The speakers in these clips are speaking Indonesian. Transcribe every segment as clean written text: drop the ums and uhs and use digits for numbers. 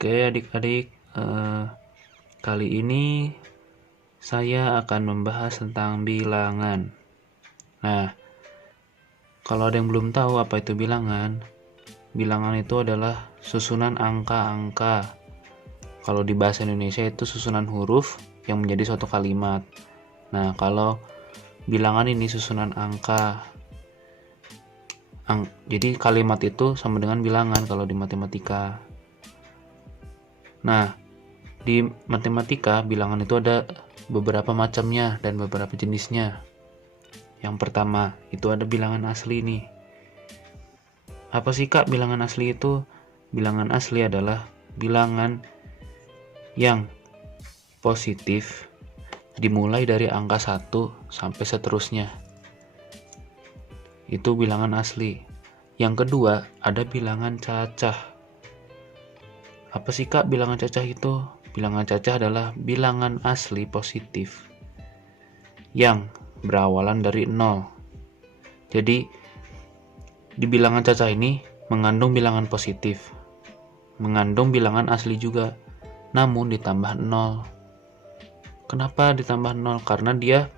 Oke adik-adik, kali ini saya akan membahas tentang bilangan. Nah, kalau ada yang belum tahu apa itu bilangan, bilangan itu adalah susunan angka-angka. Kalau di bahasa Indonesia itu susunan huruf yang menjadi suatu kalimat. Nah, kalau bilangan ini susunan angka. Jadi kalimat itu sama dengan bilangan kalau di matematika. Nah, di matematika bilangan itu ada beberapa macamnya dan beberapa jenisnya. Yang pertama itu ada bilangan asli nih. Apa sih Kak bilangan asli itu? Bilangan asli adalah bilangan yang positif dimulai dari angka 1 sampai seterusnya. Itu bilangan asli. Yang kedua ada bilangan cacah. Apa sih Kak bilangan cacah itu? Bilangan cacah adalah bilangan asli positif yang berawalan dari 0. Jadi di bilangan cacah ini mengandung bilangan positif, mengandung bilangan asli juga, namun ditambah 0. Kenapa ditambah 0? Karena dia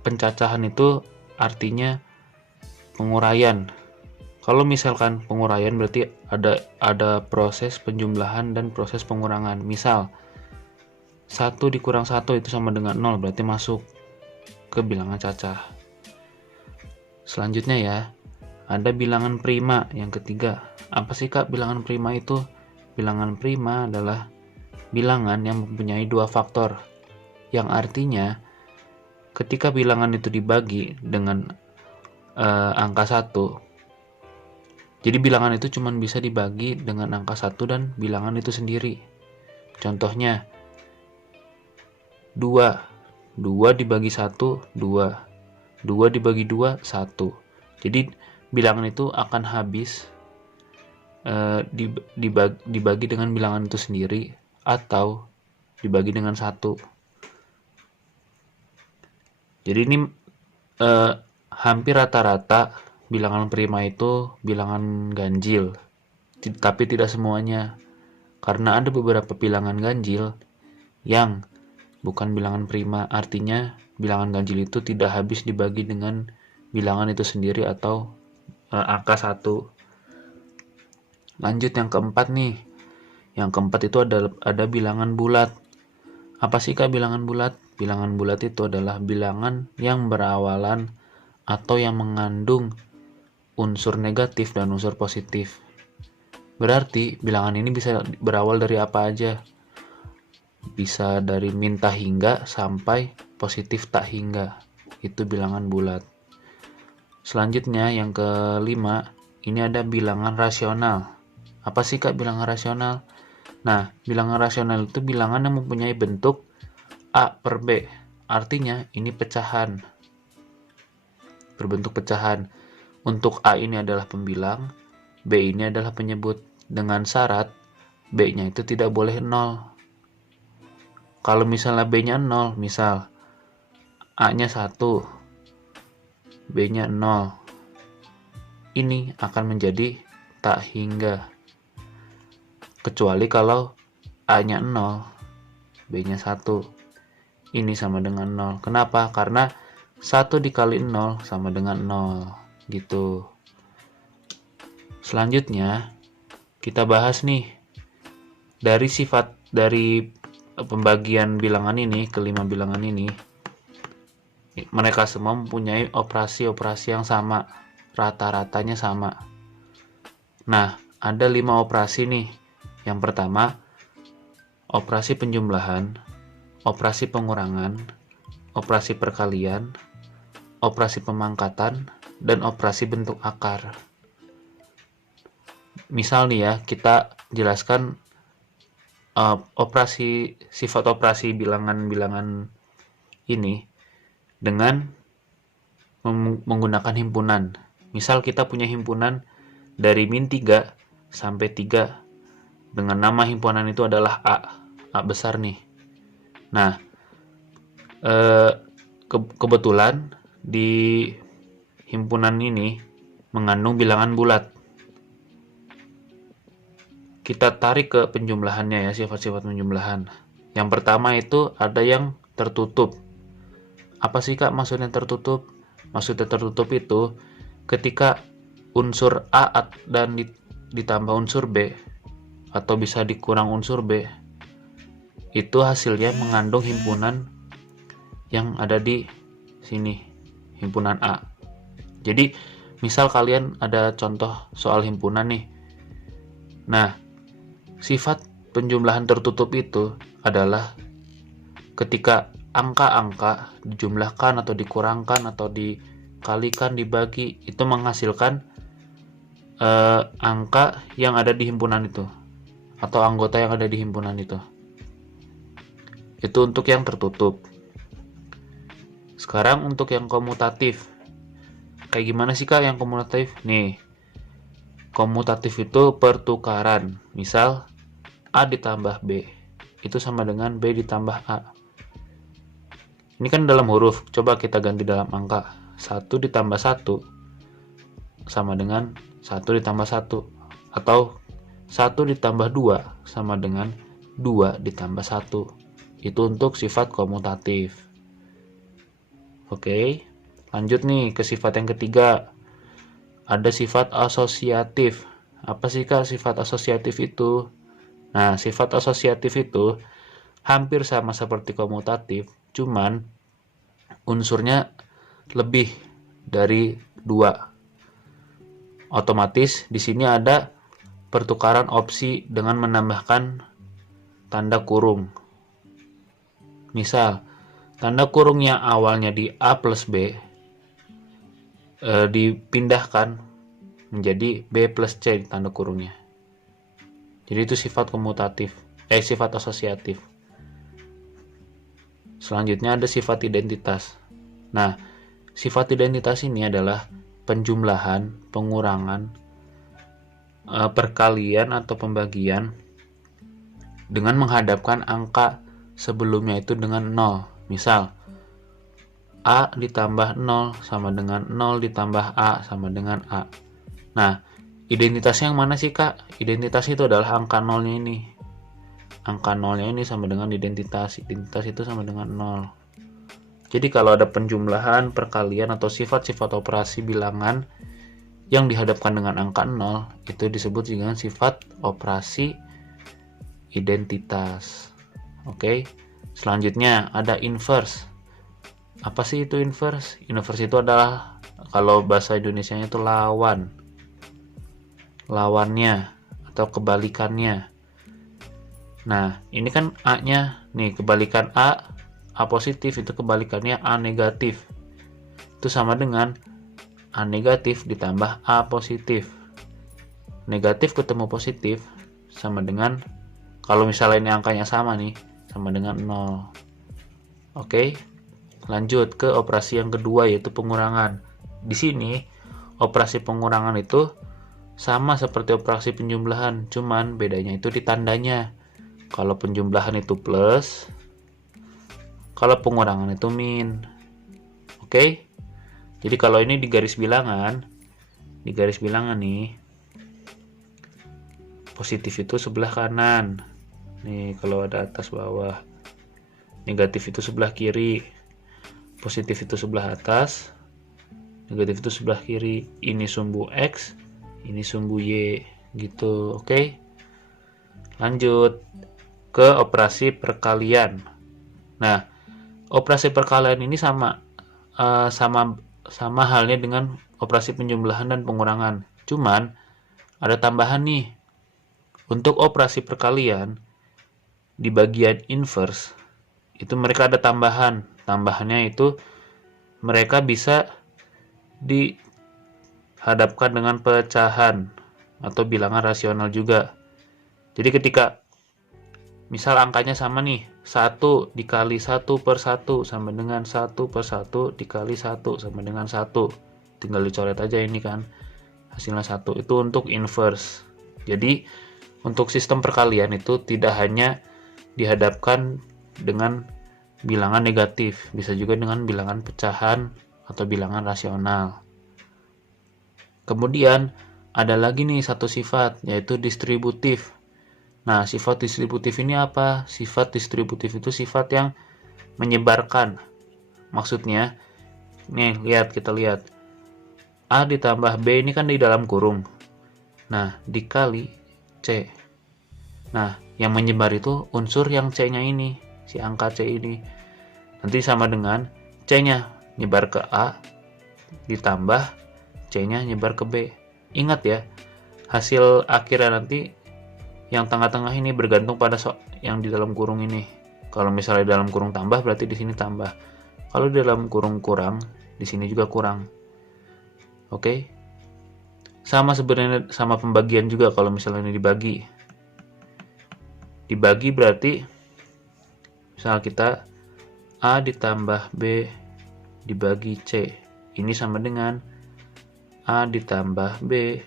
pencacahan itu artinya penguraian. Kalau misalkan penguraian berarti ada proses penjumlahan dan proses pengurangan. Misal 1 dikurang 1 itu sama dengan 0, berarti masuk ke bilangan cacah. Selanjutnya ya, ada bilangan prima yang ketiga. Apa sih Kak bilangan prima itu? Bilangan prima adalah bilangan yang mempunyai 2 faktor, yang artinya ketika bilangan itu dibagi dengan angka 1, jadi bilangan itu cuma bisa dibagi dengan angka 1 dan bilangan itu sendiri. Contohnya 2 dibagi 1, 2 dibagi 2, 1. Jadi bilangan itu akan habis dibagi dengan bilangan itu sendiri atau dibagi dengan 1. Jadi ini hampir rata-rata bilangan prima itu bilangan ganjil, tapi tidak semuanya, karena ada beberapa bilangan ganjil yang bukan bilangan prima. Artinya bilangan ganjil itu tidak habis dibagi dengan bilangan itu sendiri atau angka 1. Lanjut yang keempat nih. Yang keempat itu ada bilangan bulat. Apa sih Kak bilangan bulat? Bilangan bulat itu adalah bilangan yang berawalan atau yang mengandung unsur negatif dan unsur positif. Berarti bilangan ini bisa berawal dari apa aja? Bisa dari min tak hingga sampai positif tak hingga. Itu bilangan bulat. Selanjutnya yang kelima, ini ada bilangan rasional. Apa sih Kak bilangan rasional? Nah, bilangan rasional itu bilangan yang mempunyai bentuk A per B. Artinya ini pecahan, berbentuk pecahan. Untuk A ini adalah pembilang, B ini adalah penyebut, dengan syarat B-nya itu tidak boleh 0. Kalau misalnya B-nya 0, misal A-nya 1, B-nya 0, ini akan menjadi tak hingga. Kecuali kalau A-nya 0, B-nya 1, ini sama dengan 0. Kenapa? Karena 1 dikali 0 sama dengan 0, gitu. Selanjutnya kita bahas nih dari pembagian bilangan ini, kelima bilangan ini, mereka semua mempunyai operasi-operasi yang sama, rata-ratanya sama. Nah, ada 5 operasi nih. Yang pertama, operasi penjumlahan, operasi pengurangan, operasi perkalian, operasi pemangkatan, dan operasi bentuk akar. Misal nih ya, kita jelaskan sifat operasi bilangan-bilangan ini dengan menggunakan himpunan. Misal kita punya himpunan dari min 3 sampai 3 dengan nama himpunan itu adalah A besar nih. Nah, kebetulan di himpunan ini mengandung bilangan bulat. kita tarik ke penjumlahannya ya, sifat-sifat penjumlahan. Yang pertama itu ada yang tertutup. Apa sih Kak maksudnya tertutup? Maksudnya tertutup itu ketika unsur A dan ditambah unsur B atau bisa dikurang unsur B, itu hasilnya mengandung himpunan yang ada di sini, himpunan A. Jadi misal kalian ada contoh soal himpunan nih. Nah, sifat penjumlahan tertutup itu adalah ketika angka-angka dijumlahkan atau dikurangkan atau dikalikan, dibagi, itu menghasilkan angka yang ada di himpunan itu atau anggota yang ada di himpunan itu. Itu untuk yang tertutup. Sekarang untuk yang komutatif. Kayak gimana sih Kak yang komutatif? Nih, komutatif itu pertukaran. Misal A ditambah B itu sama dengan B ditambah A. Ini kan dalam huruf, coba kita ganti dalam angka. 1 ditambah 1 sama dengan 1 ditambah 1. Atau 1 ditambah 2 sama dengan 2 ditambah 1. Itu untuk sifat komutatif. Oke, lanjut nih ke sifat yang ketiga. Ada sifat asosiatif. Apa sih Kak sifat asosiatif itu? Nah, sifat asosiatif itu hampir sama seperti komutatif, cuman unsurnya lebih dari 2. Otomatis di sini ada pertukaran opsi dengan menambahkan tanda kurung. Misal, tanda kurung yang awalnya di A plus B dipindahkan menjadi B plus C tanda kurungnya. Jadi itu sifat komutatif, sifat asosiatif. Selanjutnya ada sifat identitas. Nah, sifat identitas ini adalah penjumlahan, pengurangan, perkalian atau pembagian dengan menghadapkan angka sebelumnya itu dengan 0. Misal, A ditambah 0 sama dengan 0 ditambah A sama dengan A. Nah, identitasnya yang mana sih Kak? Identitas itu adalah angka 0-nya ini. Angka 0-nya ini sama dengan identitas. Identitas itu sama dengan 0. Jadi kalau ada penjumlahan, perkalian, atau sifat-sifat operasi bilangan yang dihadapkan dengan angka 0, itu disebut dengan sifat operasi identitas. Oke. Selanjutnya ada inverse. Apa sih itu inverse? Inverse itu adalah, kalau bahasa Indonesianya itu lawan. Lawannya atau kebalikannya. Nah, ini kan A-nya, nih kebalikan A positif, itu kebalikannya A negatif. Itu sama dengan A negatif ditambah A positif. Negatif ketemu positif sama dengan, kalau misalnya ini angkanya sama nih, sama dengan 0. Oke, lanjut ke operasi yang kedua, yaitu pengurangan. Di sini, operasi pengurangan itu sama seperti operasi penjumlahan, cuman bedanya itu di tandanya. Kalau penjumlahan itu plus, kalau pengurangan itu min. Oke? Jadi kalau ini di garis bilangan nih, positif itu sebelah kanan. Nih kalau ada atas bawah. Negatif itu sebelah kiri. Positif itu sebelah atas. Negatif itu sebelah kiri. Ini sumbu X, ini sumbu Y gitu. Oke? Lanjut ke operasi perkalian. Nah, operasi perkalian ini sama halnya dengan operasi penjumlahan dan pengurangan. Cuman ada tambahan nih. Untuk operasi perkalian di bagian inverse itu mereka ada tambahan. Tambahannya itu mereka bisa dihadapkan dengan pecahan atau bilangan rasional juga. Jadi ketika misal angkanya sama nih, 1 dikali 1 per 1 sama dengan 1 per 1 dikali 1 sama dengan 1. Tinggal dicoret aja ini kan, hasilnya 1. Itu untuk inverse. Jadi untuk sistem perkalian itu tidak hanya dihadapkan dengan bilangan negatif, bisa juga dengan bilangan pecahan atau bilangan rasional. Kemudian ada lagi nih satu sifat, yaitu distributif. Nah, sifat distributif ini apa? Sifat distributif itu sifat yang menyebarkan. Maksudnya, nih kita lihat. A ditambah B ini kan di dalam kurung. Nah, dikali C. Nah, yang menyebar itu unsur yang C-nya ini, si angka C ini. Nanti sama dengan C-nya nyebar ke A, ditambah C-nya nyebar ke B. Ingat ya, hasil akhirnya nanti yang tengah-tengah ini bergantung pada yang di dalam kurung ini. Kalau misalnya di dalam kurung tambah, berarti di sini tambah. Kalau di dalam kurung kurang, di sini juga kurang. Oke? Sama sebenarnya sama pembagian juga kalau misalnya ini dibagi. Dibagi berarti misalnya kita A ditambah B dibagi C. Ini sama dengan A ditambah B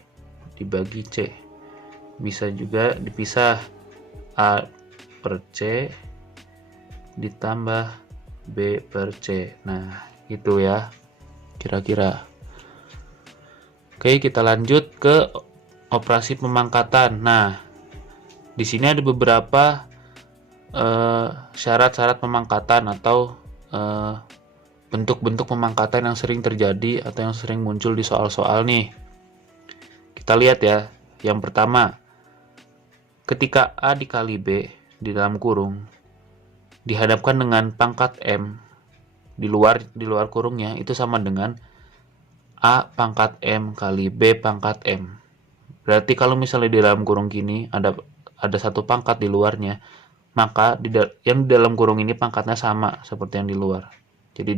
dibagi C. Bisa juga dipisah, A per C ditambah B per C. Nah, gitu ya kira-kira. Oke, kita lanjut ke operasi pemangkatan. Nah, di sini ada beberapa syarat-syarat pemangkatan atau bentuk-bentuk pemangkatan yang sering terjadi atau yang sering muncul di soal-soal nih. Kita lihat ya. Yang pertama, ketika A dikali B di dalam kurung dihadapkan dengan pangkat M di luar kurungnya, itu sama dengan A pangkat M kali B pangkat M. Berarti kalau misalnya di dalam kurung gini ada satu pangkat di luarnya, maka yang di dalam kurung ini pangkatnya sama seperti yang di luar. Jadi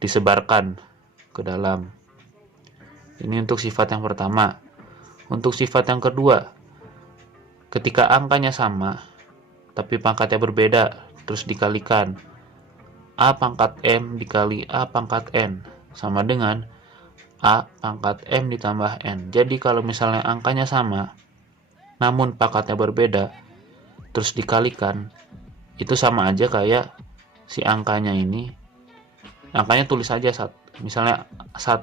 disebarkan ke dalam. Ini untuk sifat yang pertama. Untuk sifat yang kedua, ketika angkanya sama tapi pangkatnya berbeda, terus dikalikan, A pangkat M dikali A pangkat N sama dengan A pangkat M ditambah N. Jadi kalau misalnya angkanya sama namun pangkatnya berbeda terus dikalikan, itu sama aja kayak si angkanya ini, angkanya tulis aja misalnya 1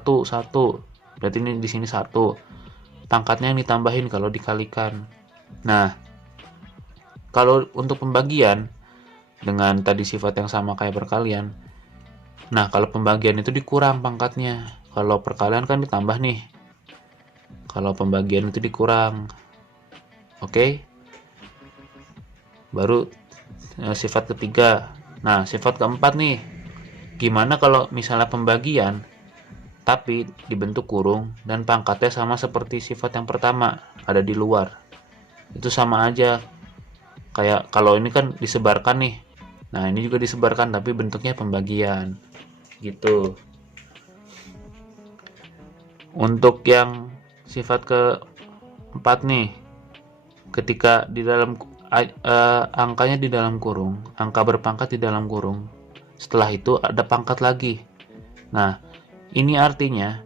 berarti ini di sini 1, pangkatnya yang ditambahin kalau dikalikan. Nah, kalau untuk pembagian dengan tadi sifat yang sama kayak perkalian, nah kalau pembagian itu dikurang pangkatnya, kalau perkalian kan ditambah nih, kalau pembagian itu dikurang. Oke, baru sifat ketiga. Nah, sifat keempat nih, gimana kalau misalnya pembagian tapi dibentuk kurung dan pangkatnya sama seperti sifat yang pertama, ada di luar. Itu sama aja kayak kalau ini kan disebarkan nih, nah ini juga disebarkan tapi bentuknya pembagian gitu. Untuk yang sifat keempat nih, ketika di dalam angkanya di dalam kurung, angka berpangkat di dalam kurung, setelah itu ada pangkat lagi. Nah, ini artinya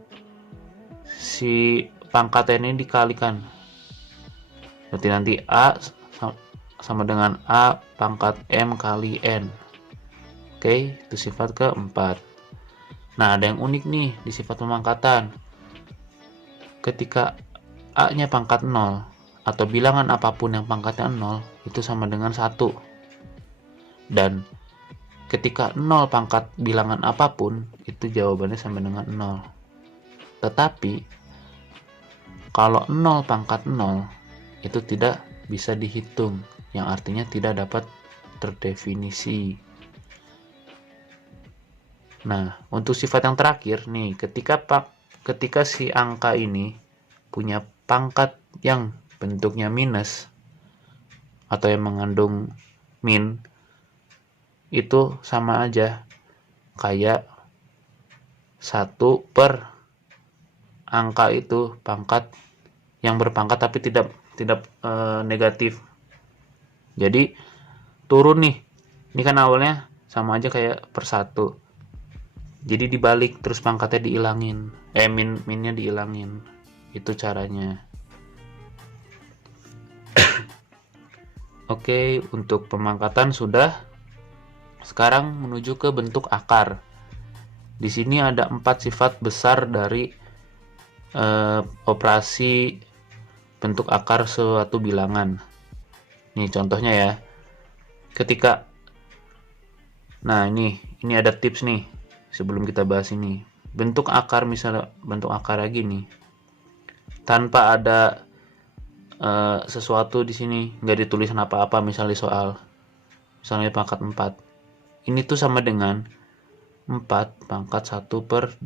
si pangkatnya ini dikalikan, berarti nanti A sama dengan A pangkat M kali N. Oke, itu sifat keempat. Nah, ada yang unik nih di sifat pemangkatan. Ketika A-nya pangkat 0 atau bilangan apapun yang pangkatnya 0, itu sama dengan 1. Dan ketika 0 pangkat bilangan apapun, itu jawabannya sama dengan 0. Tetapi kalau 0 pangkat 0 itu tidak bisa dihitung, yang artinya tidak dapat terdefinisi. Nah, untuk sifat yang terakhir nih, ketika si angka ini punya pangkat yang bentuknya minus atau yang mengandung min, itu sama aja kayak 1 per angka itu pangkat yang berpangkat tapi tidak negatif. Jadi turun nih, ini kan awalnya sama aja kayak per 1, jadi dibalik terus pangkatnya diilangin, minnya diilangin. Itu caranya. Oke, untuk pemangkatan sudah. Sekarang menuju ke bentuk akar. Di sini ada 4 sifat besar dari operasi bentuk akar suatu bilangan. Nih contohnya ya. Ketika, nah ini ada tips nih sebelum kita bahas ini. Bentuk akar, misalnya bentuk akar lagi nih, tanpa ada sesuatu di sini, nggak ditulisan apa-apa, misalnya soal, misalnya pangkat 4. Ini tuh sama dengan 4 pangkat 1/2.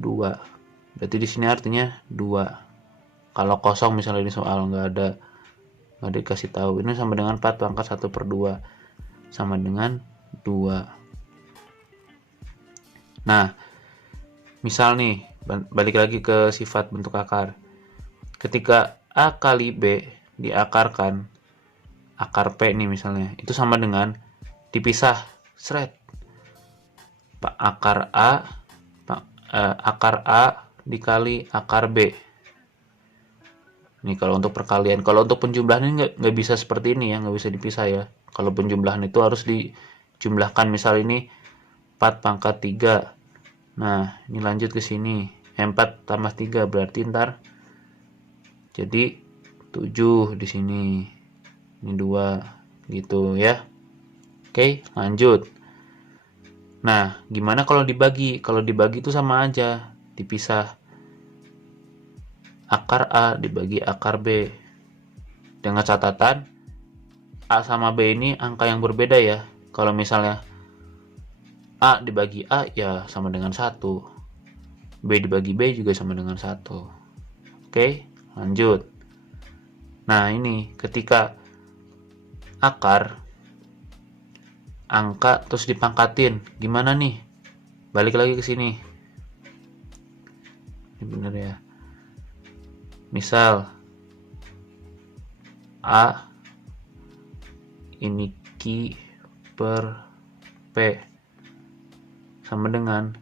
Berarti di sini artinya 2. Kalau kosong misalnya ini soal nggak dikasih tahu, ini sama dengan 4 pangkat 1/2 sama dengan 2. Nah, misal nih, balik lagi ke sifat bentuk akar. Ketika A kali B diakarkan, akar P nih misalnya, itu sama dengan dipisah, seret. Akar A dikali akar B. Nih kalau untuk perkalian. Kalau untuk penjumlahan ini nggak bisa seperti ini ya, nggak bisa dipisah ya. Kalau penjumlahan itu harus dijumlahkan, misal ini 4 pangkat 3. Nah, ini lanjut ke sini. 4 tambah 3 berarti ntar jadi 7 di sini. Ini 2 gitu ya. Oke, lanjut. Nah, gimana kalau dibagi? Kalau dibagi itu sama aja, dipisah. Akar A dibagi akar B. Dengan catatan A sama B ini angka yang berbeda ya. Kalau misalnya A dibagi A ya sama dengan 1. B dibagi B juga sama dengan 1. Oke, lanjut. Nah, ini ketika akar angka terus dipangkatin, gimana nih? Balik lagi ke sini. Ini bener ya. Misal A ini Q per P sama dengan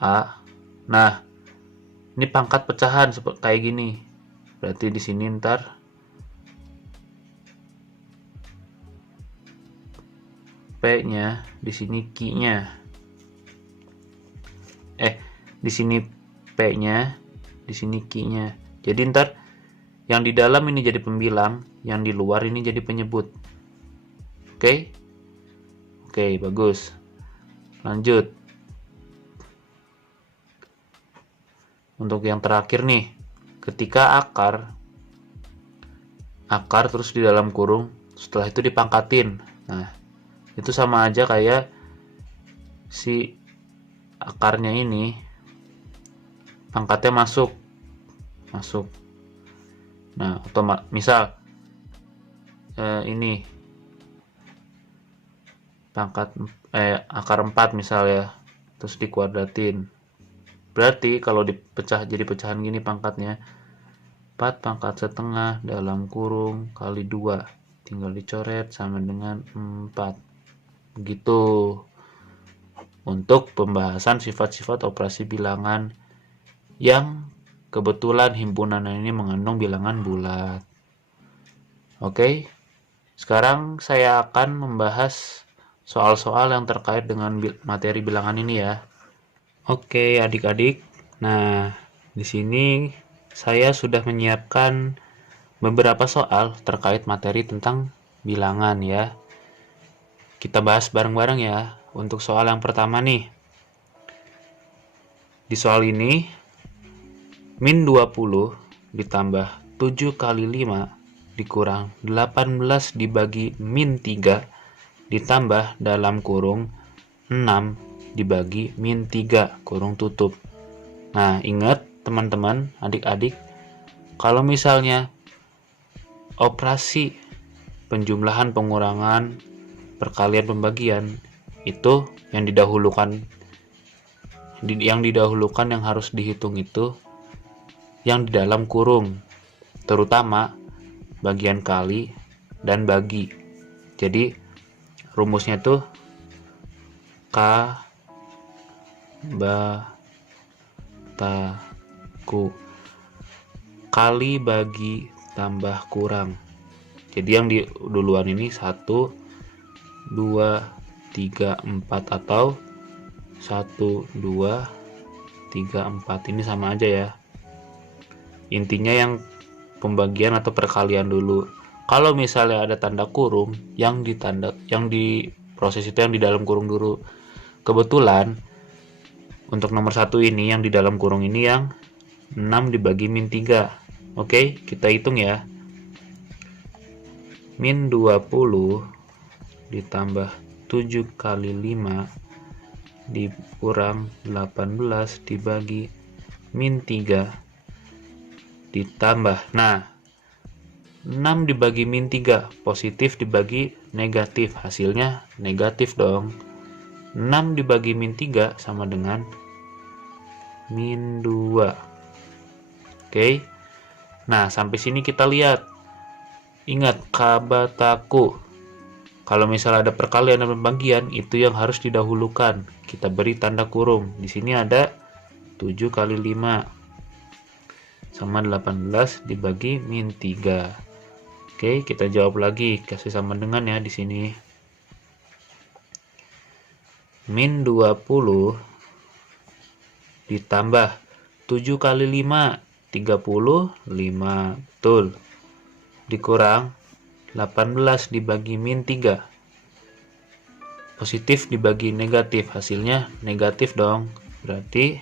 A. Nah, ini pangkat pecahan seperti kayak gini. Berarti di sini ntar P-nya, di sini Q-nya. Di sini P-nya, di sini Q-nya. Jadi ntar yang di dalam ini jadi pembilang, yang di luar ini jadi penyebut. Oke? Oke, bagus. Lanjut. Untuk yang terakhir nih, ketika akar terus di dalam kurung, setelah itu dipangkatin. Nah, itu sama aja kayak si akarnya ini pangkatnya masuk. Nah, misal ini pangkat akar 4 misal ya, terus dikuadratin. Berarti kalau dipecah jadi pecahan gini pangkatnya 4 pangkat setengah dalam kurung kali 2, tinggal dicoret sama dengan 4. Begitu untuk pembahasan sifat-sifat operasi bilangan yang kebetulan himpunan ini mengandung bilangan bulat. Oke, sekarang saya akan membahas soal-soal yang terkait dengan materi bilangan ini ya. Oke, adik-adik. Nah, di sini saya sudah menyiapkan beberapa soal terkait materi tentang bilangan ya. Kita bahas bareng-bareng ya. Untuk soal yang pertama nih. Di soal ini, min 20 ditambah 7 kali 5 dikurang 18 dibagi min 3 ditambah dalam kurung 6 dibagi min 3 kurung tutup. Nah, ingat teman-teman, adik-adik, kalau misalnya operasi penjumlahan, pengurangan, perkalian, pembagian itu yang didahulukan yang harus dihitung itu yang di dalam kurung, terutama bagian kali dan bagi. Jadi rumusnya tuh K ba ta ku, kali bagi tambah kurang. Jadi yang di duluan ini 1 2 3 4 atau 1 2 3 4, ini sama aja ya. Intinya yang pembagian atau perkalian dulu. Kalau misalnya ada tanda kurung yang di proses itu yang di dalam kurung dulu. Kebetulan untuk nomor 1 ini yang di dalam kurung ini yang 6 dibagi min 3. Oke, kita hitung ya. Min 20 ditambah 7 kali 5 dikurang 18 dibagi min 3 ditambah. Nah, 6 dibagi min 3, positif dibagi negatif, hasilnya negatif dong. 6 dibagi min 3 sama dengan min 2. Oke. Nah, sampai sini kita lihat. Ingat, kabataku. Kalau misalnya ada perkalian dan pembagian, itu yang harus didahulukan. Kita beri tanda kurung. Di sini ada 7 kali 5 sama 18 dibagi min 3. Oke, kita jawab lagi, kasih sama dengan ya di sini. Min 20 ditambah 7 kali 5, 35, betul. Dikurang 18 dibagi min 3. Positif dibagi negatif, hasilnya negatif dong. Berarti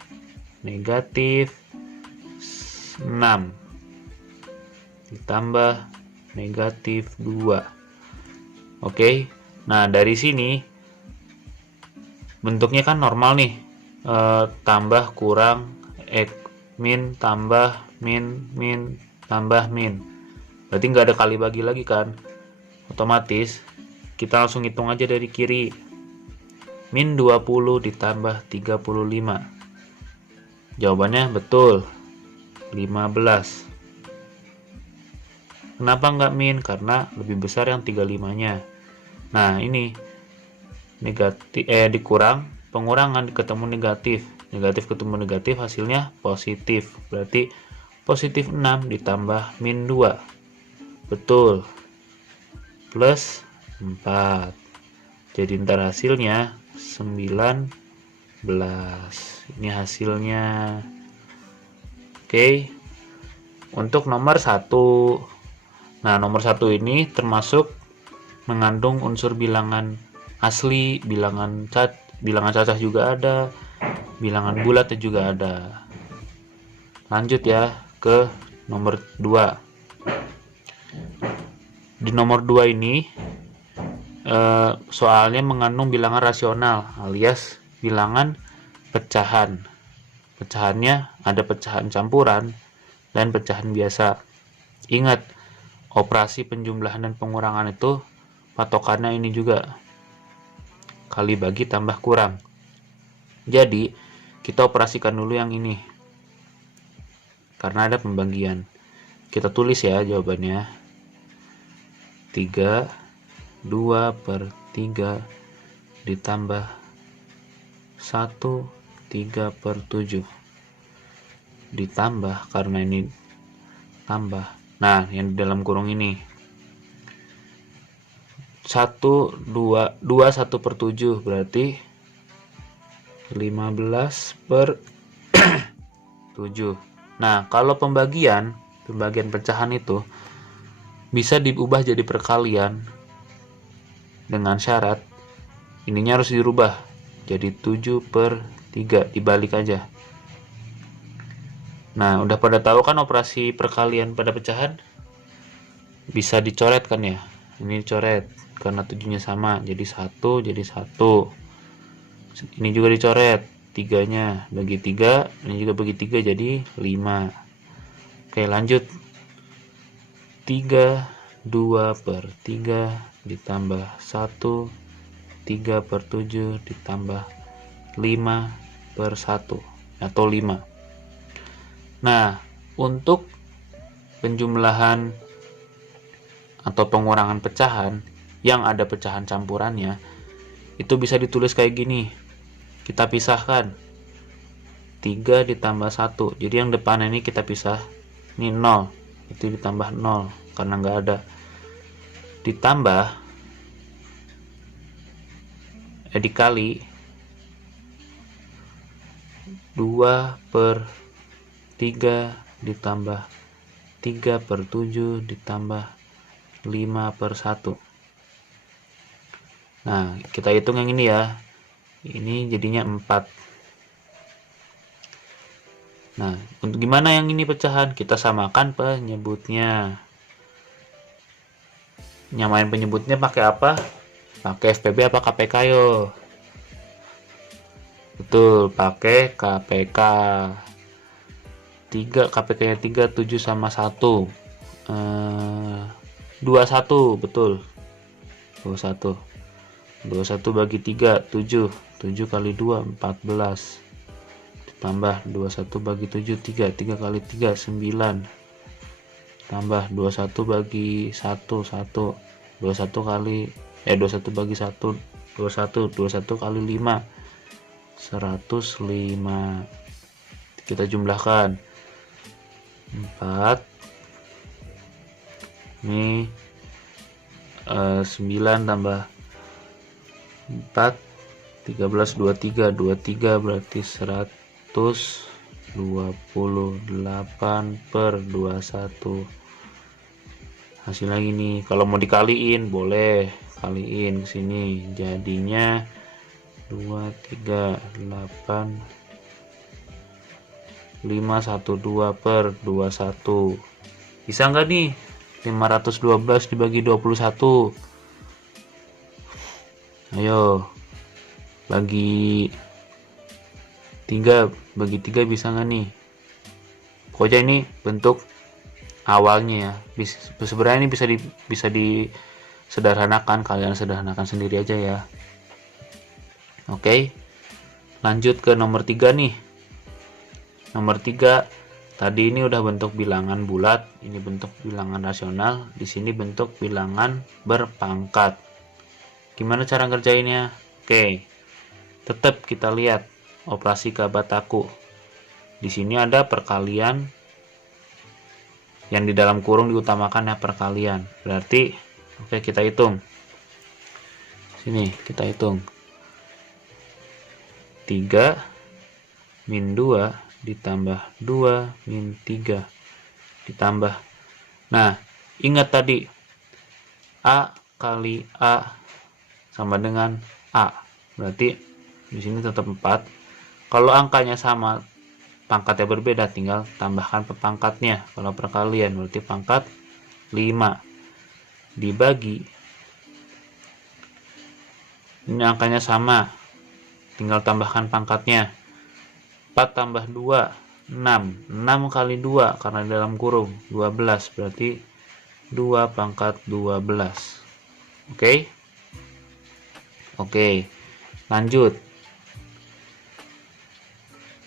negatif 6 ditambah negatif 2. Oke. Nah, dari sini bentuknya kan normal nih. Tambah kurang min tambah min tambah min. Berarti nggak ada kali bagi lagi kan? Otomatis kita langsung hitung aja dari kiri. Min 20 ditambah 35. Jawabannya betul. 15. Kenapa nggak min? Karena lebih besar yang 35-nya. Nah, ini negatif dikurang, pengurangan ketemu negatif. Negatif ketemu negatif, hasilnya positif. Berarti positif 6 ditambah min 2. Betul. Plus 4. Jadi ntar hasilnya 19. Ini hasilnya. Oke. Untuk nomor 1. Nah, nomor 1 ini termasuk mengandung unsur bilangan asli, bilangan cacah juga ada, bilangan bulat juga ada. Lanjut ya ke nomor 2. Di nomor 2 ini soalnya mengandung bilangan rasional alias bilangan pecahan. Pecahannya ada pecahan campuran dan pecahan biasa. Ingat, operasi penjumlahan dan pengurangan itu patokannya ini juga, kali bagi tambah kurang. Jadi kita operasikan dulu yang ini karena ada pembagian. Kita tulis ya jawabannya. 2/3 ditambah 1/3/7 ditambah, karena ini tambah. Nah, yang di dalam kurung ini 1/7 berarti 15/7. Nah, kalau pembagian pecahan itu bisa diubah jadi perkalian dengan syarat ininya harus dirubah jadi 7/3, dibalik aja. Nah, udah pada tahu kan operasi perkalian pada pecahan? Bisa dicoret kan ya? Ini dicoret karena 7-nya sama, jadi 1 jadi 1. Ini juga dicoret, 3-nya bagi 3, ini juga bagi 3 jadi 5. Oke, lanjut. 2/3 ditambah 1 3/7 ditambah 5/1 atau 5. Nah, untuk penjumlahan atau pengurangan pecahan yang ada pecahan campurannya itu bisa ditulis kayak gini. Kita pisahkan 3 ditambah 1. Jadi yang depan ini kita pisah. Ini 0, itu ditambah 0 karena nggak ada. Ditambah dikali 2/3 ditambah 3/7 ditambah 5/1. Nah, kita hitung yang ini ya. Ini jadinya 4. Nah, untuk gimana yang ini pecahan? Kita samakan penyebutnya. Nyamain penyebutnya pakai apa? Pakai FPB apa KPK yo? Betul, pakai KPK. 3 KPK-nya 3, 7 sama 1. 21, betul. 21. 21 bagi 3, 7. 7 kali 2, 14. Ditambah 21 bagi 7, 3. 3 kali 3, 9. Tambah 21 bagi 1, 1. 21 kali 21 bagi 1, 21. 21 kali 5, 105. Kita jumlahkan 4. Ini 9 tambah 4, 13, 23. 23 berarti 128/21. Hasilnya gini. Kalau mau dikaliin boleh kaliin ke sini, jadinya 238 512/21. Bisa nggak nih 512 dibagi 21? Ayo bagi 3, bagi 3 bisa nggak nih? Pokoknya ini bentuk awalnya ya. Sebenarnya ini bisa disederhanakan, kalian sederhanakan sendiri aja ya. Oke, lanjut ke nomor 3 nih. Nomor 3, tadi ini udah bentuk bilangan bulat, ini bentuk bilangan rasional, di sini bentuk bilangan berpangkat. Gimana cara ngerjainnya? Oke, tetap kita lihat operasi Kabataku. Di sini ada perkalian, yang di dalam kurung diutamakan ya perkalian. Berarti oke, kita hitung. Sini kita hitung. 3 min 2 ditambah 2 min 3 ditambah. Nah, ingat tadi A kali A sama dengan A. Berarti di sini tetap 4. Kalau angkanya sama, pangkatnya berbeda, tinggal tambahkan pangkatnya. Kalau perkalian berarti pangkat 5 dibagi, ini angkanya sama, tinggal tambahkan pangkatnya. 4 tambah 2, 6. 6 kali 2 karena di dalam kurung 12, berarti 2/12. Oke? Oke, lanjut.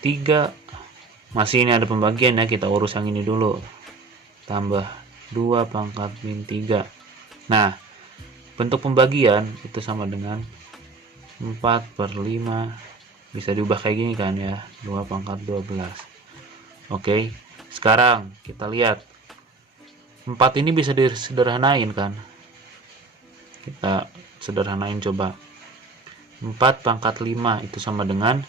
3, masih ini ada pembagian ya, kita urus yang ini dulu. Tambah 2/3. Nah, bentuk pembagian itu sama dengan 4/5. Bisa diubah kayak gini kan ya, 2/12. Oke, sekarang kita lihat 4 ini bisa disederhanain kan. Kita sederhanain coba. 4/5 itu sama dengan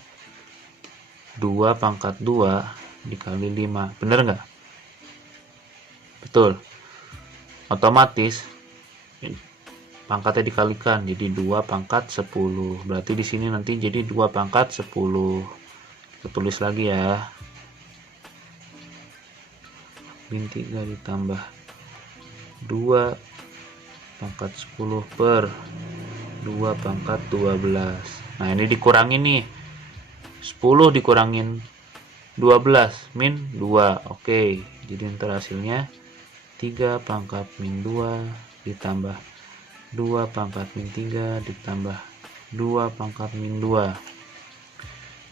2/2 dikali 5. Bener nggak? Betul. Otomatis pangkatnya dikalikan jadi 2/10. Berarti di sini nanti jadi 2/10. Kita tulis lagi ya. Min 3 ditambah 2/10 per 2/12. Nah, ini dikurangin nih. 10 dikurangin 12 min 2. Oke, jadi ntar hasilnya 3/2 ditambah 2/3 ditambah 2/2.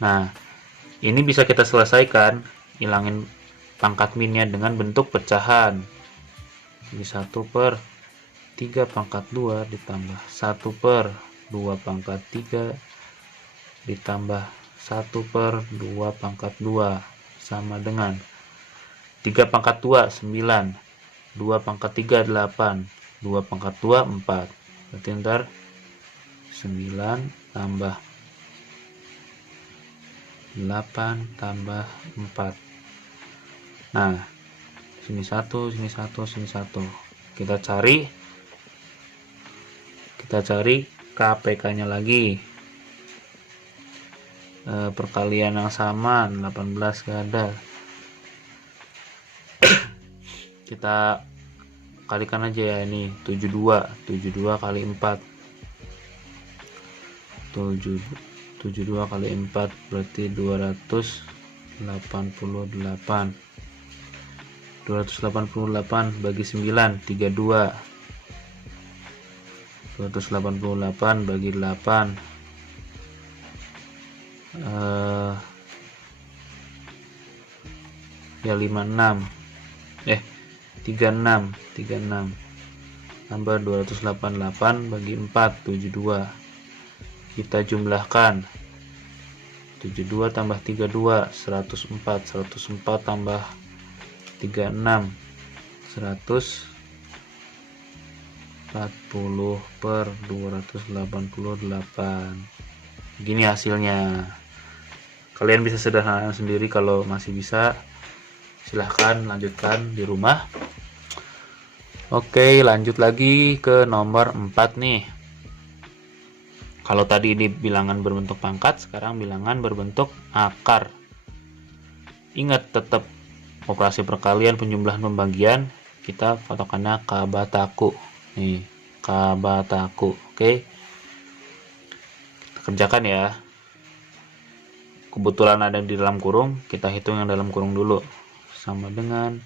Nah, ini bisa kita selesaikan, hilangin pangkat minnya dengan bentuk pecahan. Jadi 1/3/2 ditambah 1/2/3 ditambah 1/2/2 sama dengan 3/2 9, 2/3 8, 2/2 4. Berarti ntar 9 tambah 8 tambah 4. Nah, sini 1, sini 1, sini 1. Kita cari Kita cari KPK-nya lagi. Perkalian yang sama, 18 gak ada. Kita kalikan aja ya, ini 72 kali 4. 72 kali 4 berarti 288 bagi 9, 32. 288 bagi 8, ya 56, 36 tambah 288 bagi 4, 72. Kita jumlahkan 72 tambah 32, 104 tambah 36, 140 per 288. Gini hasilnya. Kalian bisa sederhanakan sendiri, kalau masih bisa silahkan lanjutkan di rumah. Oke, lanjut lagi ke nomor 4 nih. Kalau tadi di bilangan berbentuk pangkat, sekarang bilangan berbentuk akar. Ingat, tetap operasi perkalian, penjumlahan, pembagian, kita patokannya kabataku. Nih, kabataku. Oke. Kita kerjakan ya. Kebetulan ada yang di dalam kurung, kita hitung yang dalam kurung dulu. Sama dengan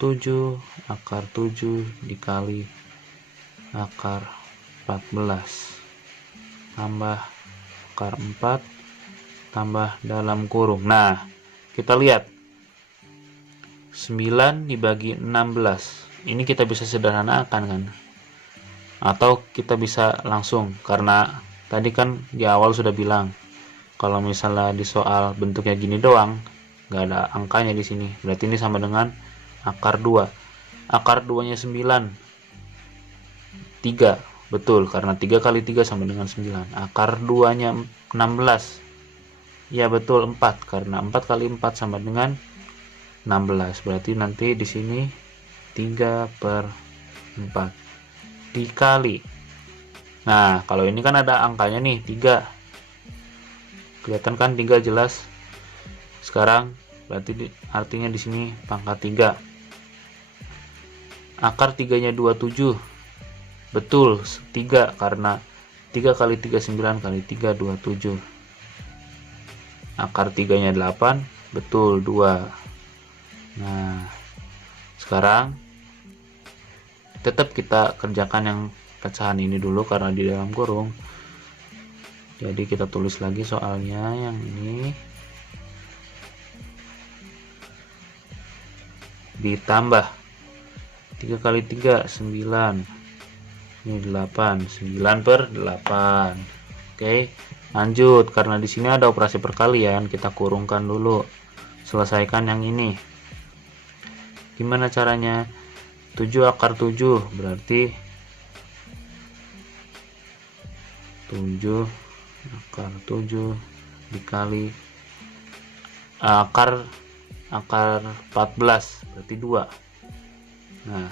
7 akar 7 dikali akar 14 tambah akar 4 tambah dalam kurung. Nah, kita lihat 9 dibagi 16. Ini kita bisa sederhanakan kan? Atau kita bisa langsung, karena tadi kan di awal sudah bilang kalau misalnya di soal bentuknya gini doang, nggak ada angkanya di sini, berarti ini sama dengan akar 2. Akar 2-nya 9. 3. Betul, karena 3 kali 3 sama dengan 9. Akar 2-nya 16. Ya betul, 4, karena 4 kali 4 sama dengan 16. Berarti nanti di sini 3 per 4 dikali. Nah, kalau ini kan ada angkanya nih, 3. Kelihatan kan 3 jelas. Sekarang berarti artinya di sini pangkat 3. Akar 3-nya 27. Betul, 3, karena 3 kali 3 9 kali 3 27. Akar 3-nya 8. Betul, 2. Nah, sekarang tetap kita kerjakan yang pecahan ini dulu karena di dalam kurung. Jadi kita tulis lagi soalnya yang ini. Ditambah 3 kali 3 9. Ini 8, 9 per 8. Oke, lanjut. Karena di sini ada operasi perkalian, kita kurungkan dulu. Selesaikan yang ini. Gimana caranya? 7 akar 7 berarti 7 akar 7 dikali akar 14 berarti 2. Nah,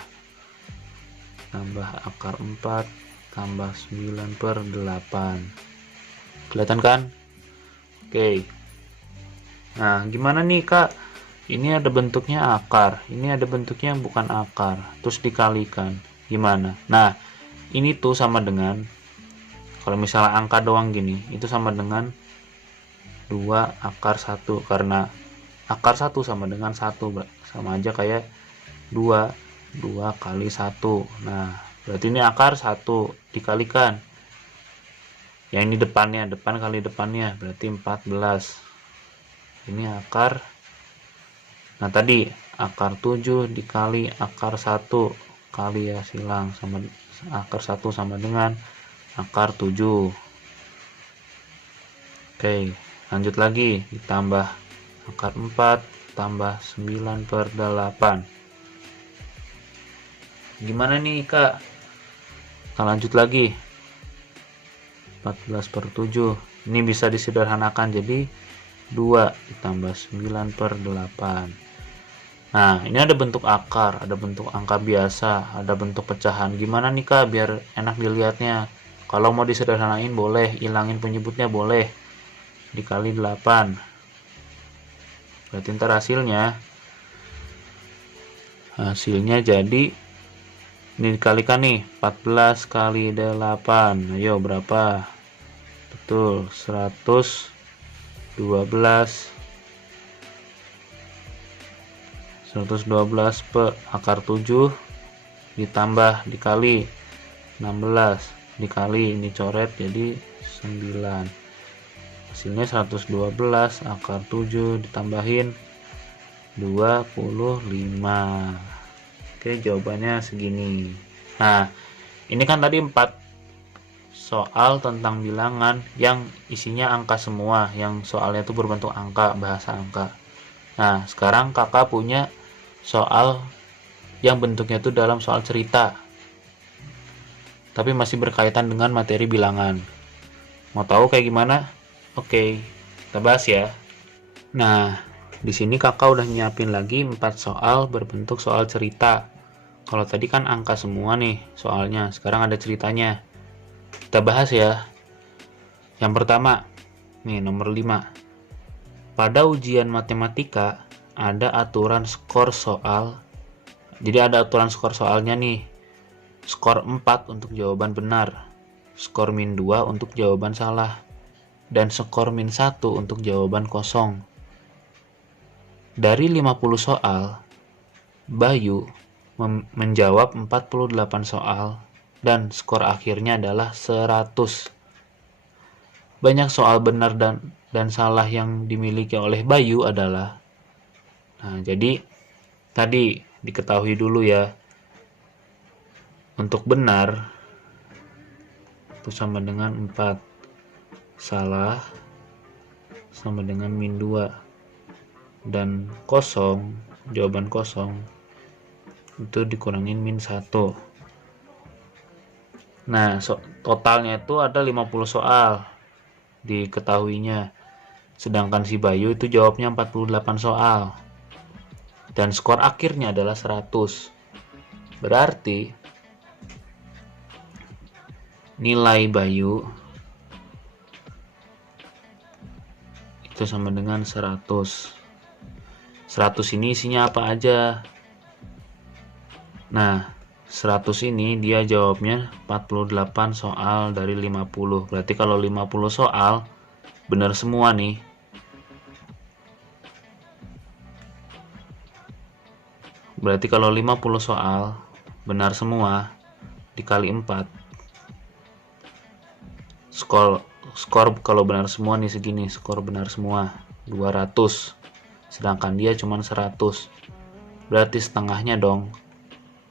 tambah akar 4 tambah 9 per 8. Kelihatan kan? Oke. Nah, gimana nih Kak? Ini ada bentuknya akar, ini ada bentuknya bukan akar, terus dikalikan. Gimana? Nah, ini tuh sama dengan, kalau misalnya angka doang gini, itu sama dengan 2 akar 1, karena akar 1 sama dengan 1, sama aja kayak 2 kali 1. Nah, berarti ini akar 1 dikalikan. Yang ini depannya, depan kali depannya, berarti 14. Ini akar. Nah, tadi akar 7 dikali akar 1 kali ya silang, sama akar 1 sama dengan akar 7. Oke, lanjut lagi, ditambah akar 4 tambah 9 per 8. Gimana nih Kak? Kita lanjut lagi. 14 per 7. Ini bisa disederhanakan jadi 2 ditambah 9 per 8. Nah, ini ada bentuk akar, ada bentuk angka biasa, ada bentuk pecahan. Gimana nih Kak biar enak dilihatnya? Kalau mau disederhanain boleh, hilangin penyebutnya boleh. Dikali 8. Berarti ntar hasilnya jadi ini dikalikan nih, 14 kali 8. Ayo berapa? Betul, 112. 112 per akar 7 ditambah dikali 16 dikali ini coret jadi 9. Hasilnya 112 akar 7 ditambahin 25. Oke, jawabannya segini. Nah, ini kan tadi 4 soal tentang bilangan yang isinya angka semua, yang soalnya itu berbentuk angka, bahasa angka. Nah, sekarang kakak punya soal yang bentuknya itu dalam soal cerita, tapi masih berkaitan dengan materi bilangan. Mau tahu kayak gimana? Oke, kita bahas ya. Nah, di sini kakak udah nyiapin lagi 4 soal berbentuk soal cerita. Kalau tadi kan angka semua nih soalnya, sekarang ada ceritanya. Kita bahas ya. Yang pertama, nih nomor 5. Pada ujian matematika ada aturan skor soal. Jadi ada aturan skor soalnya nih. Skor 4 untuk jawaban benar, skor min 2 untuk jawaban salah, dan skor min 1 untuk jawaban kosong. Dari 50 soal, Bayu menjawab 48 soal dan skor akhirnya adalah 100. Banyak soal benar dan salah yang dimiliki oleh Bayu adalah. Nah, jadi tadi diketahui dulu ya. Untuk benar itu sama dengan 4. Salah sama dengan min 2. Dan kosong, jawaban kosong itu dikurangin min 1. Nah, totalnya itu ada 50 soal diketahuinya. Sedangkan si Bayu itu jawabnya 48 soal. Dan skor akhirnya adalah 100. Berarti nilai Bayu itu sama dengan 100. 100 ini isinya apa aja? Nah, 100 ini dia jawabnya 48 soal dari 50. Berarti kalau 50 soal benar semua nih. Berarti kalau 50 soal benar semua dikali 4. Skor kalau benar semua nih segini, skor benar semua 200. Sedangkan dia cuma 100. Berarti setengahnya dong.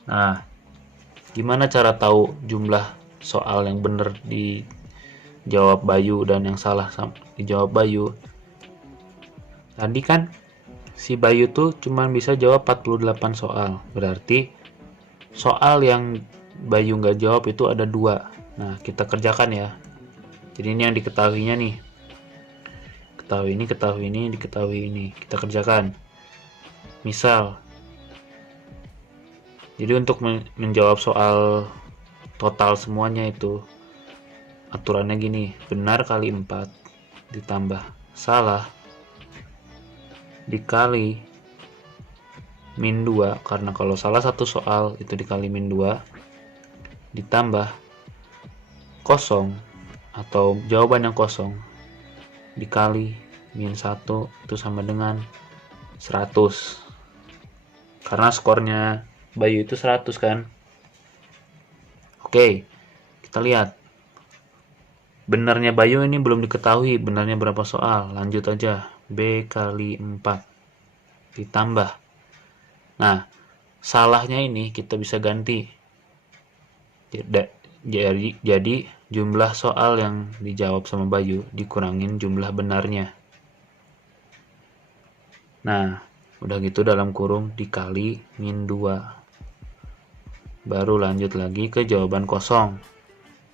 Nah, gimana cara tahu jumlah soal yang benar dijawab Bayu dan yang salah dijawab Bayu? Tadi kan si Bayu tuh cuma bisa jawab 48 soal. Berarti soal yang Bayu nggak jawab itu ada 2. Nah, kita kerjakan ya. Jadi ini yang diketahuinya nih. Ketahui ini, diketahui ini. Kita kerjakan. Misal, jadi untuk menjawab soal total semuanya itu aturannya gini, benar kali 4 ditambah salah dikali min 2, karena kalau salah satu soal itu dikali min 2 ditambah kosong atau jawaban yang kosong dikali min 1 itu sama dengan 100. Karena skornya Bayu itu 100 kan. Oke, kita lihat. Benarnya Bayu ini belum diketahui benarnya berapa soal. Lanjut aja. B kali 4 ditambah. Nah, salahnya ini kita bisa ganti. Jadi jumlah soal yang dijawab sama Bayu dikurangin jumlah benarnya. Nah, udah gitu dalam kurung dikali min 2. Baru lanjut lagi ke jawaban kosong.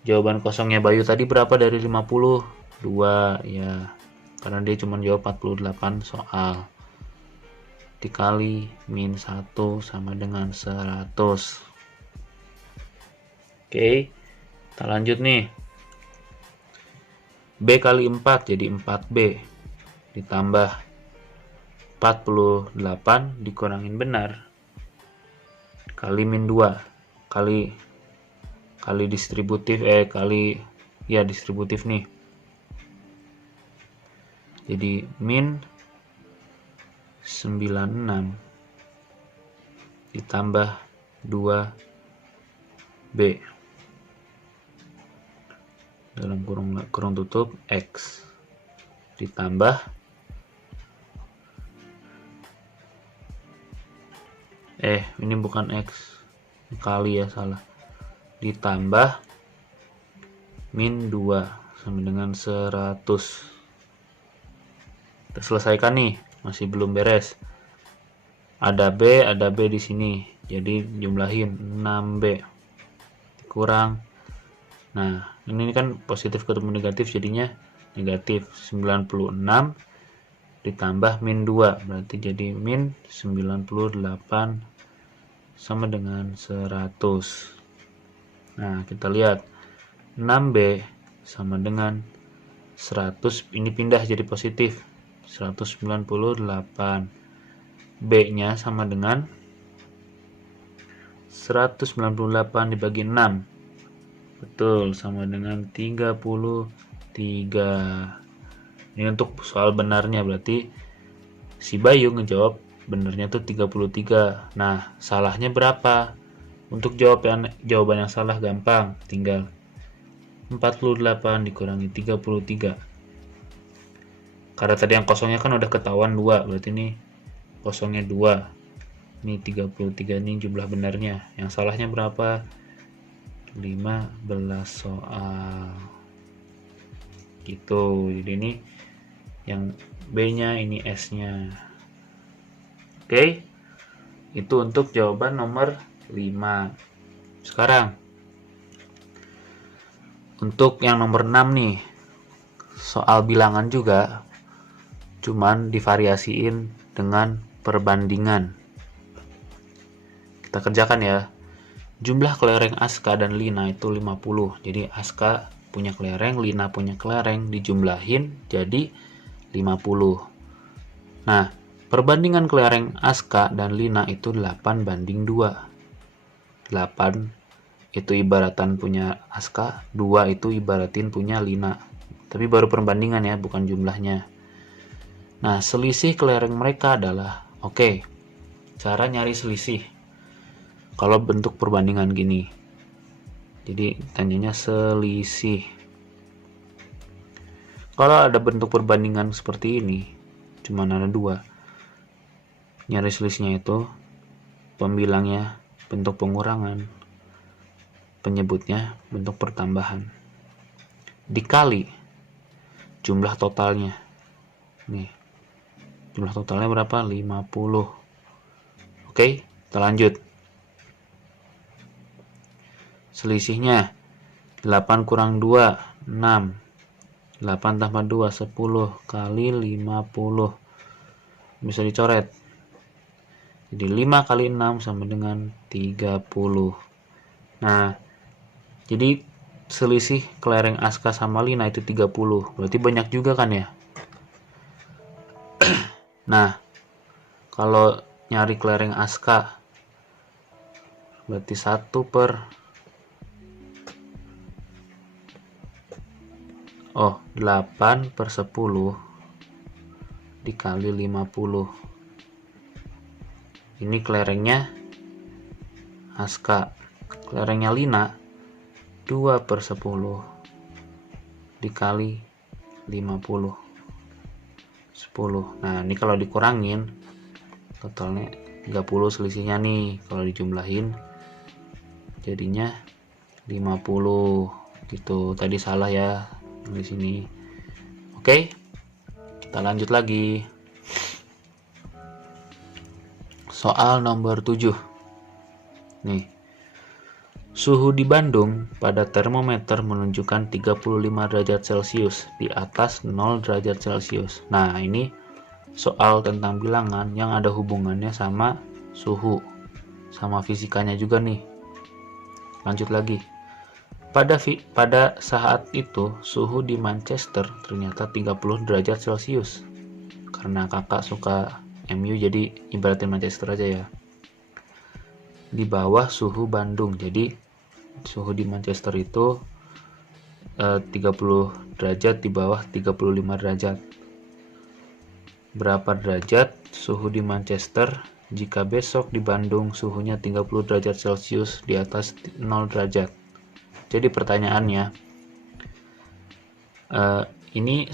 Jawaban kosongnya Bayu tadi berapa dari 50? 2 ya. Karena dia cuma jawab 48 soal. Dikali min 1 sama dengan 100. Oke, kita lanjut nih. B kali 4 jadi 4B, ditambah 48 dikurangin benar, kali min 2, kali distributif, distributif nih. Jadi min 96 ditambah 2B dalam kurung tutup X ditambah ini bukan X, kali ya, salah, ditambah min 2 sama dengan 100. Kita selesaikan nih, masih belum beres. Ada B di sini, jadi jumlahin 6B kurang. Nah, ini kan positif ketemu negatif, jadinya negatif 96 ditambah min 2, berarti jadi min 98 sama dengan 100. Nah, kita lihat 6B sama dengan 100, ini pindah jadi positif 198. B-nya sama dengan 198 dibagi 6. Betul, sama dengan 33. Ini untuk soal benarnya, berarti si Bayu ngejawab benarnya tuh 33. Nah, salahnya berapa? Untuk jawaban yang salah gampang, tinggal 48 dikurangi 33. Karena tadi yang kosongnya kan udah ketahuan 2, berarti ini kosongnya 2. Ini 33, ini jumlah benarnya. Yang salahnya berapa? 15 soal. Gitu. Jadi ini yang B-nya, ini S-nya. Oke. Itu untuk jawaban nomor 5. Sekarang untuk yang nomor 6 nih. Soal bilangan juga, cuman divariasiin dengan perbandingan. Kita kerjakan ya. Jumlah kelereng Aska dan Lina itu 50. Jadi Aska punya kelereng, Lina punya kelereng, dijumlahin jadi 50. Nah, perbandingan kelereng Aska dan Lina itu 8:2. 8 itu ibaratan punya Aska, 2 itu ibaratin punya Lina. Tapi baru perbandingan ya, bukan jumlahnya. Nah, selisih kelereng mereka adalah, cara nyari selisih. Kalau bentuk perbandingan gini. Jadi tanyanya selisih. Kalau ada bentuk perbandingan seperti ini, cuma ada 2. Nyari selisihnya itu pembilangnya bentuk pengurangan, penyebutnya bentuk pertambahan, dikali jumlah totalnya. Nih, jumlah totalnya berapa? 50. Oke, kita lanjut. Selisihnya 8 kurang 2, 6. 8 tambah 2, 10 kali 50. Bisa dicoret. Jadi 5 kali 6 sama dengan 30. Nah, jadi selisih kelereng Aska sama Lina itu 30. Berarti banyak juga kan ya? Nah, kalau nyari kelereng Aska, berarti 8/10 dikali 50. Ini kelerengnya Aska. Kelerengnya Lina 2/10 dikali 50. 10. Nah, ini kalau dikurangin totalnya 30 selisihnya nih. Kalau dijumlahin jadinya 50. Gitu. Tadi salah ya di sini. Oke. Kita lanjut lagi. Soal nomor 7. Nih. Suhu di Bandung pada termometer menunjukkan 35 derajat Celcius di atas 0 derajat Celcius. Nah, ini soal tentang bilangan yang ada hubungannya sama suhu, sama fisikanya juga nih. Lanjut lagi. Pada saat itu suhu di Manchester ternyata 30 derajat Celcius. Karena kakak suka MU jadi ibaratin Manchester aja ya. Di bawah suhu Bandung. Jadi suhu di Manchester itu 30 derajat, di bawah 35 derajat. Berapa derajat suhu di Manchester jika besok di Bandung suhunya 30 derajat Celcius di atas 0 derajat? Jadi pertanyaannya, ini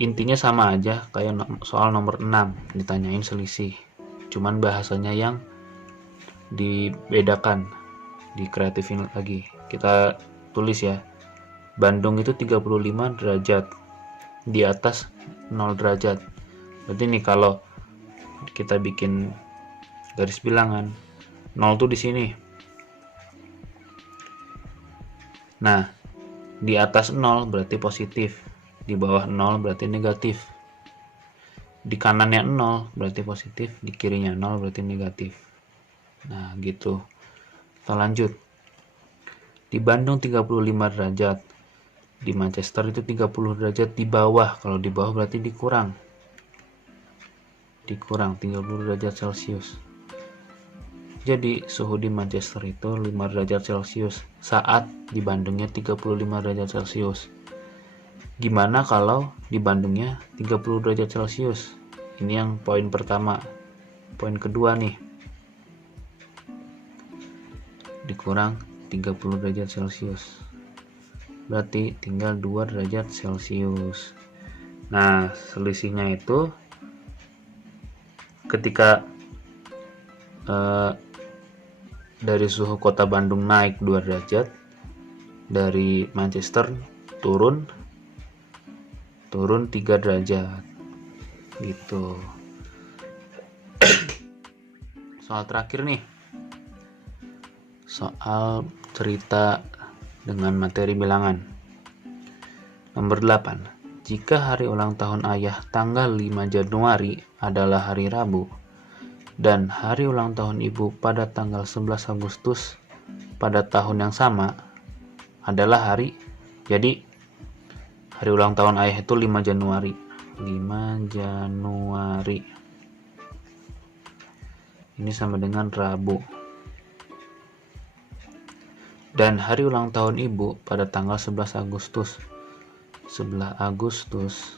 intinya sama aja kayak soal nomor 6, ditanyain selisih. Cuman bahasanya yang dibedakan, dikreatifin lagi. Kita tulis ya, Bandung itu 35 derajat, di atas 0 derajat. Berarti nih kalau kita bikin garis bilangan, 0 tuh di sini. Nah, di atas 0 berarti positif, di bawah 0 berarti negatif. Di kanannya 0 berarti positif, di kirinya 0 berarti negatif. Nah, gitu. Kita lanjut. Di Bandung 35 derajat. Di Manchester itu 30 derajat di bawah. Kalau di bawah berarti dikurang 30 derajat Celcius. Jadi suhu di Manchester itu 5 derajat Celcius saat di Bandungnya 35 derajat Celcius. Gimana kalau di Bandungnya 30 derajat Celcius? Ini yang poin pertama. Poin kedua nih, dikurang 30 derajat Celcius, berarti tinggal 2 derajat Celcius. Nah, selisihnya itu ketika dari suhu kota Bandung naik 2 derajat, dari Manchester turun 3 derajat gitu. Soal terakhir nih, soal cerita dengan materi bilangan. Nomor 8. Jika hari ulang tahun ayah tanggal 5 Januari adalah hari Rabu, dan hari ulang tahun ibu pada tanggal 11 Agustus pada tahun yang sama adalah hari, jadi hari ulang tahun ayah itu 5 Januari. 5 Januari. Ini sama dengan Rabu. Dan hari ulang tahun ibu pada tanggal 11 Agustus. 11 Agustus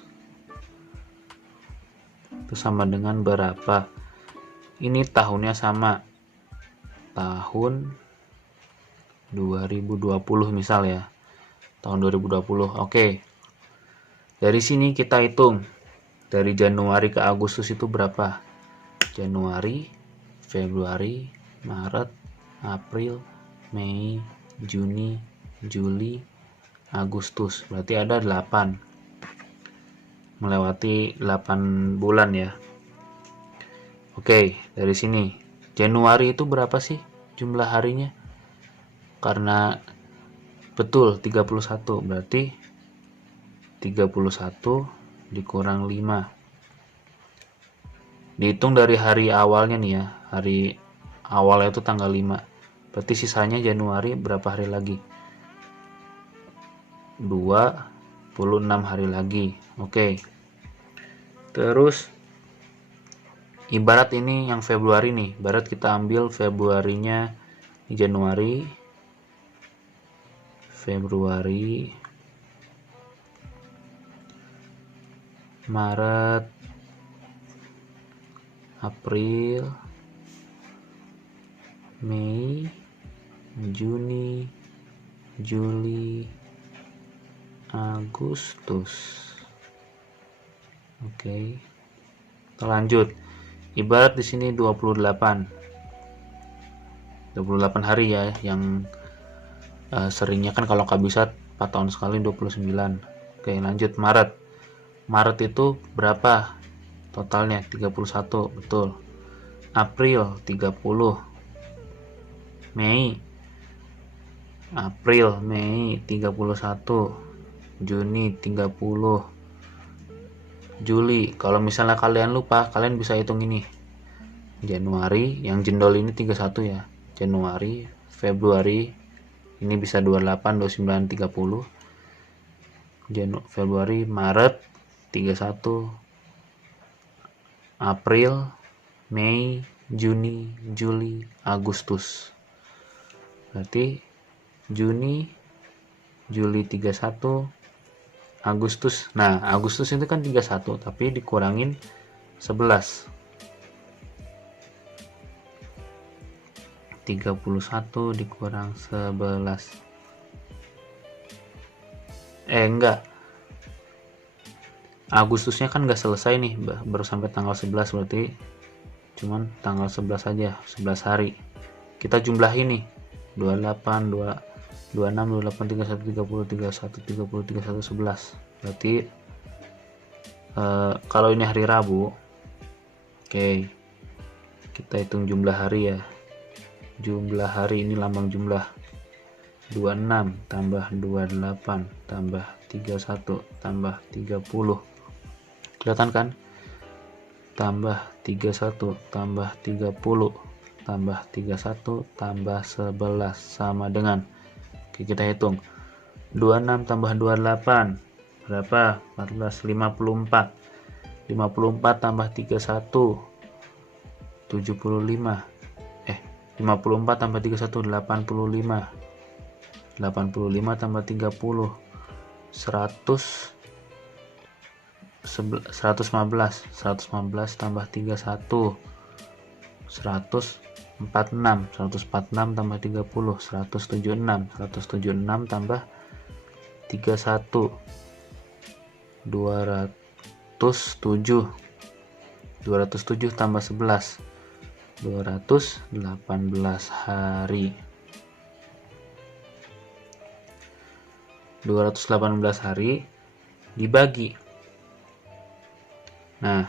itu sama dengan berapa? Ini tahunnya sama, tahun 2020 misal ya, tahun 2020. Oke, dari sini kita hitung dari Januari ke Agustus itu berapa? Januari, Februari, Maret, April, Mei, Juni, Juli, Agustus. Berarti ada 8, melewati 8 bulan ya. Oke, dari sini Januari itu berapa sih jumlah harinya? Karena betul 31, berarti 31 dikurang 5. Dihitung dari hari awalnya nih ya, hari awalnya itu tanggal 5. Berarti sisanya Januari berapa hari lagi? 26 hari lagi. Oke. Terus ibarat ini yang Februari nih, ibarat kita ambil Februarinya di Januari, Februari, Maret, April, Mei, Juni, Juli, Agustus. Oke. Kita lanjut. Ibarat di sini 28 hari ya, yang seringnya kan kalau kabisat 4 tahun sekali 29. Oke, lanjut. Maret itu berapa totalnya? 31, betul. April 30, Mei, 31, Juni 30, Juli. Kalau misalnya kalian lupa, kalian bisa hitung ini. Januari, yang jendol ini 31 ya. Januari, Februari, Ini bisa 28, 29, 30. Februari, Maret 31, April, Mei, Juni, Juli, Agustus. Berarti Juni, Juli 31, Agustus. Nah, Agustus itu kan 31, tapi dikurangin 11. 31 dikurang 11. Enggak. Agustusnya kan nggak selesai nih, baru sampai tanggal 11, berarti cuman tanggal 11 aja, 11 hari. Kita jumlahin nih, 28, 26, 28, 31, 30, 31, 30, 31, 11. Berarti kalau ini hari Rabu, oke, kita hitung jumlah hari ya. Jumlah hari ini lambang jumlah 26 tambah 28 tambah 31 tambah 30. Kelihatan kan? Tambah 31 tambah 30 tambah 31 tambah 11 sama dengan, oke, kita hitung 26 tambah 28 berapa? 14, 54. 54 tambah 31 75. 54 tambah 31 85. 85 tambah 30 100. 115 tambah 31 146. 146 tambah 30 176. 176 tambah 31 207. 207 tambah 11 218 hari. 218 hari dibagi. Nah,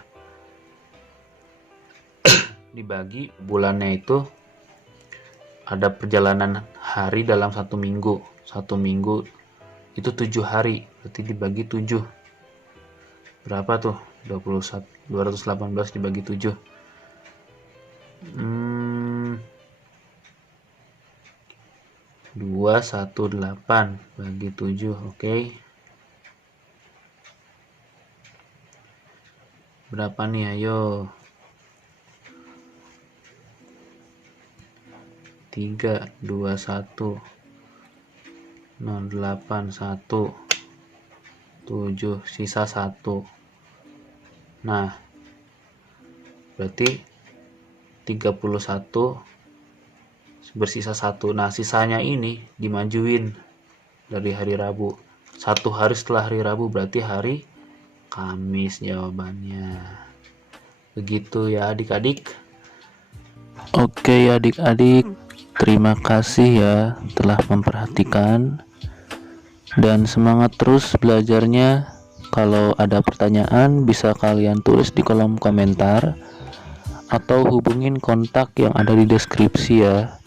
dibagi bulannya itu ada perjalanan hari dalam satu minggu. Satu minggu itu 7 hari, berarti dibagi 7. Berapa tuh? 218 dibagi 7. 218 bagi 7, oke. Berapa nih, ayo? 3, 2, 1, 0, 8, 1, 7, sisa 1. Nah, berarti 31 bersisa 1. Nah, sisanya ini dimajuin dari hari Rabu. 1 hari setelah hari Rabu, berarti hari Kamis jawabannya. Begitu ya adik-adik. Oke adik-adik, terima kasih ya telah memperhatikan, dan semangat terus belajarnya. Kalau ada pertanyaan bisa kalian tulis di kolom komentar atau hubungin kontak yang ada di deskripsi ya.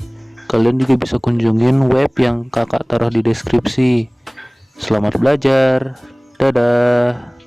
Kalian juga bisa kunjungin web yang kakak taruh di deskripsi. Selamat belajar, dadah.